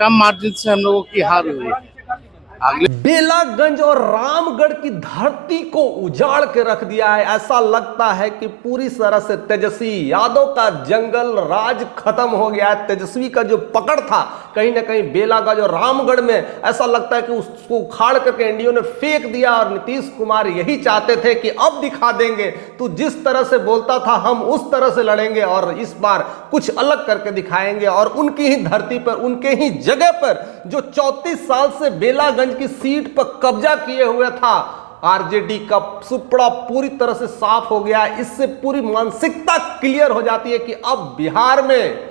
कम margin से हम लोगों की हार हुई। अगले बेलागंज और रामगढ़ की धरती को उजाड़ के रख दिया है। ऐसा लगता है कि पूरी तरह से तेजस्वी यादव का जंगल राज खत्म हो गया है। तेजस्वी का जो पकड़ था कहीं ना कहीं बेलागंज और रामगढ़ में, ऐसा लगता है कि उसको उखाड़ करके एनडीए ने फेंक दिया। और नीतीश कुमार यही चाहते थे कि अब दिखा देंगे, तू जिस तरह से बोलता था हम उस तरह से लड़ेंगे और इस बार कुछ अलग करके दिखाएंगे। और उनकी ही धरती पर, उनके ही जगह पर जो 34 साल से बेलागंज की सीट पर कब्जा किए हुए था, आरजेडी का सुपड़ा पूरी तरह से साफ हो गया। इससे पूरी मानसिकता क्लियर हो जाती है कि अब बिहार में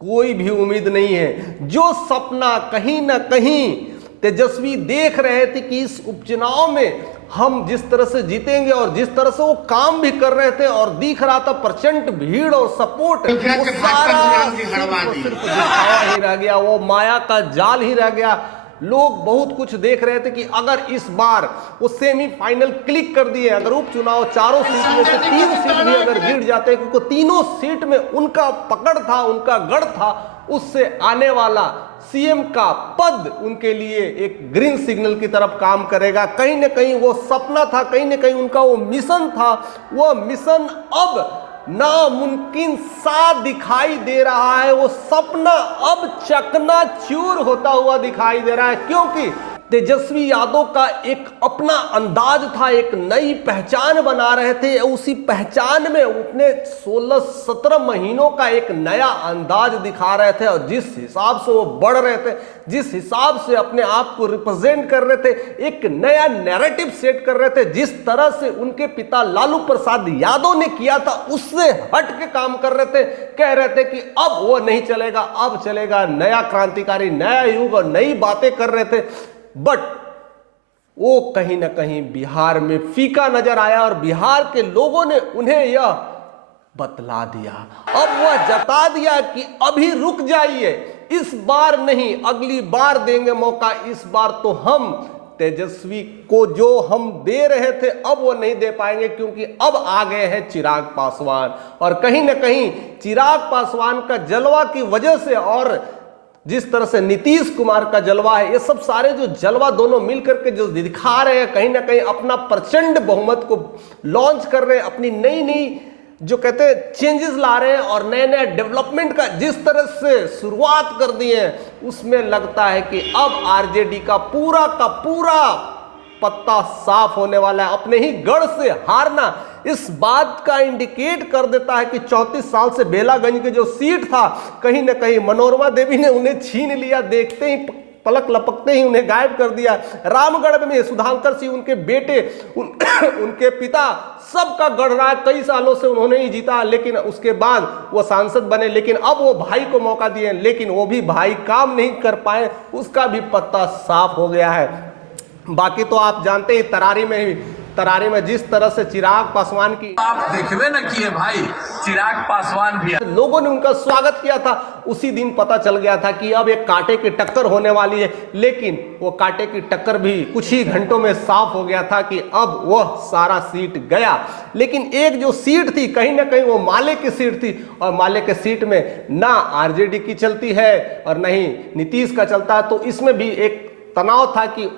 कोई भी उम्मीद नहीं है। जो सपना कहीं ना कहीं तेजस्वी देख रहे थे कि इस उपचुनाव में हम जिस तरह से जीतेंगे और जिस तरह से वो काम भी कर रहे थे और दिख रहा था प्रचंड भीड़ और सपोर्ट, वो सारा सिर्फ दिखावा ही रह गया, वो माया का जाल ही रह गया। लोग बहुत कुछ देख रहे थे कि अगर इस बार वो सेमीफाइनल क्लिक कर दिए, अगर उपचुनाव चारों सीट में से 3 सीट भी अगर गिर जाते, क्योंकि तीनों सीट में उनका पकड़ था, उनका गढ़ था, उससे आने वाला सीएम का पद उनके लिए एक ग्रीन सिग्नल की तरफ काम करेगा। कहीं ना कहीं वो सपना था, कहीं ना कहीं उनका वो मिशन था, वो मिशन अब नामुमकिन सा दिखाई दे रहा है। वो सपना अब चकनाचूर होता हुआ दिखाई दे रहा है, क्योंकि तेजस्वी यादव का एक अपना अंदाज था, एक नई पहचान बना रहे थे। उसी पहचान में अपने 16-17 महीनों का एक नया अंदाज दिखा रहे थे और जिस हिसाब से वो बढ़ रहे थे, जिस हिसाब से अपने आप को रिप्रेजेंट कर रहे थे, एक नया नैरेटिव सेट कर रहे थे, जिस तरह से उनके पिता लालू प्रसाद यादव ने किया था उससे हट के काम कर रहे थे। कह रहे थे कि अब वो नहीं चलेगा, अब चलेगा नया क्रांतिकारी, नया युग और नई बातें कर रहे थे। बट वो कहीं ना कहीं बिहार में फीका नजर आया और बिहार के लोगों ने उन्हें यह बतला दिया, अब वह जता दिया कि अभी रुक जाइए, इस बार नहीं अगली बार देंगे मौका। इस बार तो हम तेजस्वी को जो हम दे रहे थे अब वो नहीं दे पाएंगे, क्योंकि अब आ गए हैं चिराग पासवान। और कहीं ना कहीं चिराग पासवान का जलवा की वजह से और जिस तरह से नीतीश कुमार का जलवा है, ये सब सारे जो जलवा दोनों मिलकर के जो दिखा रहे हैं, कहीं ना कहीं अपना प्रचंड बहुमत को लॉन्च कर रहे हैं, अपनी नई नई जो कहते हैं चेंजेस ला रहे हैं और नए नए डेवलपमेंट का जिस तरह से शुरुआत कर दी है, उसमें लगता है कि अब आरजेडी का पूरा पत्ता साफ होने वाला है। अपने ही गढ़ से हारना इस बात का इंडिकेट कर देता है कि 34 साल से बेलागंज के जो सीट था, कहीं ना कहीं मनोरमा देवी ने उन्हें छीन लिया, देखते ही पलक लपकते ही उन्हें गायब कर दिया। रामगढ़ में सुधाकर सिंह, उनके बेटे, उनके पिता, सबका गढ़ रहा है, कई सालों से उन्होंने ही जीता, लेकिन उसके बाद वो सांसद बने, लेकिन अब वो भाई को मौका दिए, लेकिन वो भी भाई काम नहीं कर पाए, उसका भी पत्ता साफ हो गया है। बाकी तो आप जानते हैं तरारी में जिस तरह से चिराग पासवान की आप देखबे न किए भाई, चिराग पासवान भी लोगों ने उनका स्वागत किया था, उसी दिन पता चल गया था कि अब एक कांटे की टक्कर होने वाली है। लेकिन वो कांटे की टक्कर भी कुछ ही घंटों में साफ हो गया था कि अब वह सारा सीट गया। लेकिन एक जो सीट थी कहीं ना कहीं वो माले की सीट थी, और माले के सीट में ना आरजेडी की चलती है और न ही नीतीश का चलता है, तो इसमें भी एक तनाव था कि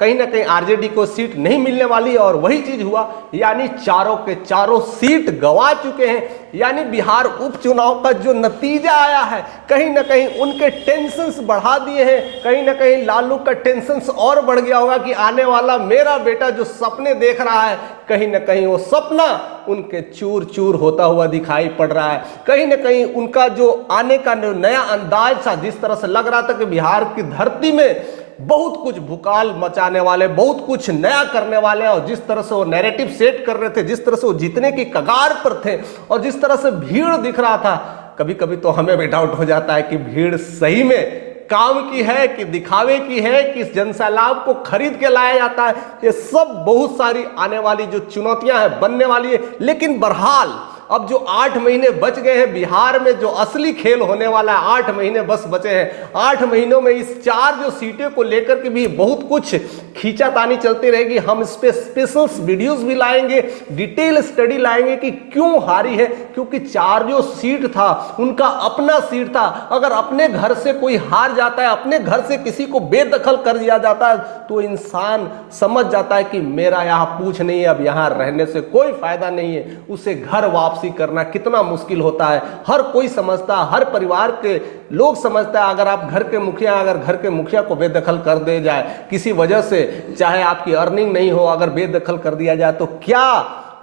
कहीं ना कहीं आरजेडी को सीट नहीं मिलने वाली। और वही चीज हुआ, यानी चारों के चारों सीट गंवा चुके हैं। यानी बिहार उपचुनाव का जो नतीजा आया है, कहीं ना कहीं उनके टेंशन्स बढ़ा दिए हैं। कहीं ना कहीं लालू का टेंशन्स और बढ़ गया होगा कि आने वाला मेरा बेटा जो सपने देख रहा है, कहीं ना कहीं वो सपना उनके चूर चूर होता हुआ दिखाई पड़ रहा है। कहीं ना कहीं उनका जो आने का नया अंदाज था, जिस तरह से लग रहा था कि बिहार की धरती में बहुत कुछ भूकाल मचाने वाले, बहुत कुछ नया करने वाले, और जिस तरह से वो नैरेटिव सेट कर रहे थे, जिस तरह से वो जीतने की कगार पर थे, और जिस तरह से भीड़ दिख रहा था, कभी कभी तो हमें भी डाउट हो जाता है कि भीड़ सही में काम की है कि दिखावे की है, कि इस जनसैलाब को खरीद के लाया जाता है। ये सब बहुत सारी आने वाली जो चुनौतियां हैं बनने वाली है। लेकिन बहरहाल अब जो 8 महीने बच गए हैं बिहार में, जो असली खेल होने वाला है, 8 महीने बस बचे हैं। 8 महीनों में इस 4 जो सीटें को लेकर के भी बहुत कुछ खींचातानी चलती रहेगी। हम इस पे स्पेशल वीडियोस भी लाएंगे, डिटेल स्टडी लाएंगे कि क्यों हारी है, क्योंकि 4 जो सीट था उनका अपना सीट था। अगर अपने घर से कोई हार जाता है, अपने घर से किसी को बेदखल कर दिया जाता है, तो इंसान समझ जाता है कि मेरा यहाँ पूछ नहीं है, अब यहाँ रहने से कोई फायदा नहीं है। उसे घर वापसी करना कितना मुश्किल होता है, हर कोई समझता है, हर परिवार के लोग समझता है। अगर आप घर के मुखिया को बेदखल कर दे जाए किसी वजह से, चाहे आपकी अर्निंग नहीं हो, अगर बेदखल कर दिया जाए, तो क्या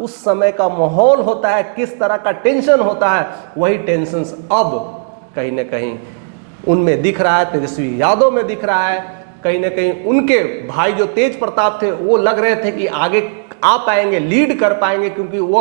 उस समय का माहौल होता है, किस तरह का टेंशन होता है। वही टेंशन अब कहीं ना कहीं उनमें दिख रहा है, तेजस्वी यादव में दिख रहा है। कहीं ना कहीं उनके भाई जो तेज प्रताप थे वो लग रहे थे कि आगे आ पाएंगे, लीड कर पाएंगे, क्योंकि वो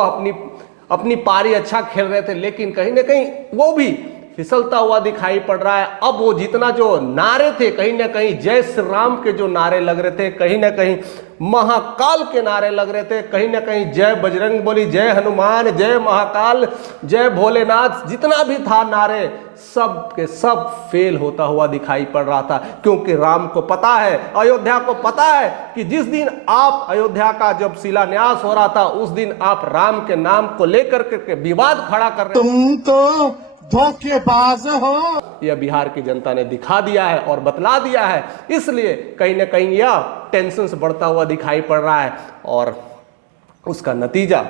अपनी पारी अच्छा खेल रहे थे। लेकिन कहीं ना कहीं वो भी फिसलता हुआ दिखाई पड़ रहा है। अब वो जितना जो नारे थे, कहीं ना कहीं जय श्री राम के जो नारे लग रहे थे, कहीं ना कहीं महाकाल के नारे लग रहे थे, कहीं ना कहीं जय बजरंग बली, जय हनुमान, जय महाकाल, जय भोलेनाथ, जितना भी था नारे, सब के सब फेल होता हुआ दिखाई पड़ रहा था। क्योंकि राम को पता है, अयोध्या को पता है कि जिस दिन आप अयोध्या का जब शिलान्यास हो रहा था, उस दिन आप राम के नाम को लेकर के विवाद खड़ा कर रहे। तुम तो धोखेबाज हो। यह बिहार की जनता ने दिखा दिया है और बतला दिया है। इसलिए कहीं ना कहीं यह टेंशन बढ़ता हुआ दिखाई पड़ रहा है और उसका नतीजा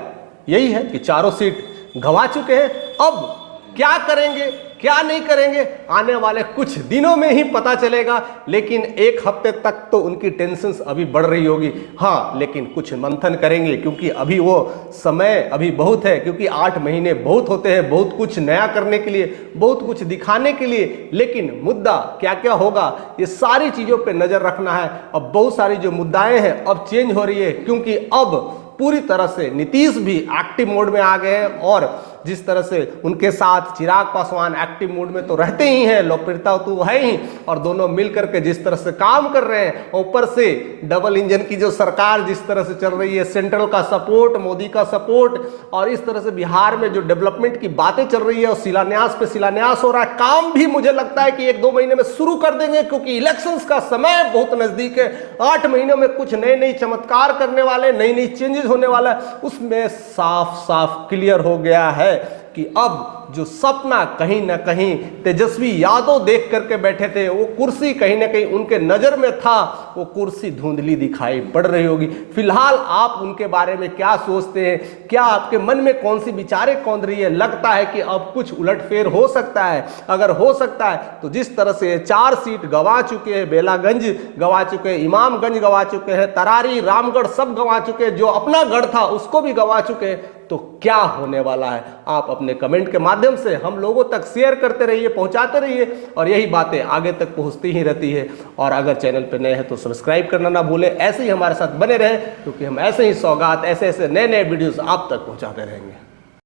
यही है कि 4 सीट गंवा चुके हैं। अब क्या करेंगे, क्या नहीं करेंगे, आने वाले कुछ दिनों में ही पता चलेगा। लेकिन 1 हफ्ते तक तो उनकी टेंशन अभी बढ़ रही होगी। हाँ, लेकिन कुछ मंथन करेंगे, क्योंकि अभी वो समय अभी बहुत है, क्योंकि 8 महीने बहुत होते हैं, बहुत कुछ नया करने के लिए, बहुत कुछ दिखाने के लिए। लेकिन मुद्दा क्या क्या होगा, ये सारी चीज़ों पर नज़र रखना है। अब बहुत सारी जो मुद्दाएं हैं अब चेंज हो रही है, क्योंकि अब पूरी तरह से नीतीश भी एक्टिव मोड में आ गए हैं। और जिस तरह से उनके साथ चिराग पासवान एक्टिव मोड में तो रहते ही हैं, लोकप्रियता तो है ही, और दोनों मिलकर के जिस तरह से काम कर रहे हैं, ऊपर से डबल इंजन की जो सरकार जिस तरह से चल रही है, सेंट्रल का सपोर्ट, मोदी का सपोर्ट, और इस तरह से बिहार में जो डेवलपमेंट की बातें चल रही है और शिलान्यास पे शिलान्यास हो रहा है। काम भी मुझे लगता है कि 1-2 महीने में शुरू कर देंगे, क्योंकि इलेक्शंस का समय बहुत नजदीक है। 8 महीनों में कुछ नए चमत्कार करने वाले, नई चेंजेस होने वाला है। उसमें साफ साफ क्लियर हो गया है कि अब जो सपना कहीं ना कहीं तेजस्वी यादव देख करके बैठे थे, वो कुर्सी कहीं ना कहीं उनके नजर में था, वो कुर्सी धुंधली दिखाई पड़ रही होगी। फिलहाल आप उनके बारे में क्या सोचते हैं, क्या आपके मन में कौन सी विचारें कौंध रही है? लगता है कि अब कुछ उलटफेर हो सकता है? अगर हो सकता है तो जिस तरह से 4 सीट गंवा चुके हैं, बेलागंज गंवा चुके हैं, इमामगंज गंवा चुके हैं, तरारी, रामगढ़ सब गंवा चुके हैं, जो अपना गढ़ था उसको भी गंवा चुके हैं, तो क्या होने वाला है? आप अपने कमेंट के माध्यम से हम लोगों तक शेयर करते रहिए, पहुंचाते रहिए, और यही बातें आगे तक पहुंचती ही रहती है। और अगर चैनल पे नए हैं तो सब्सक्राइब करना ना भूलें। ऐसे ही हमारे साथ बने रहें, क्योंकि हम ऐसे ही सौगात, ऐसे नए वीडियोस आप तक पहुंचाते रहेंगे।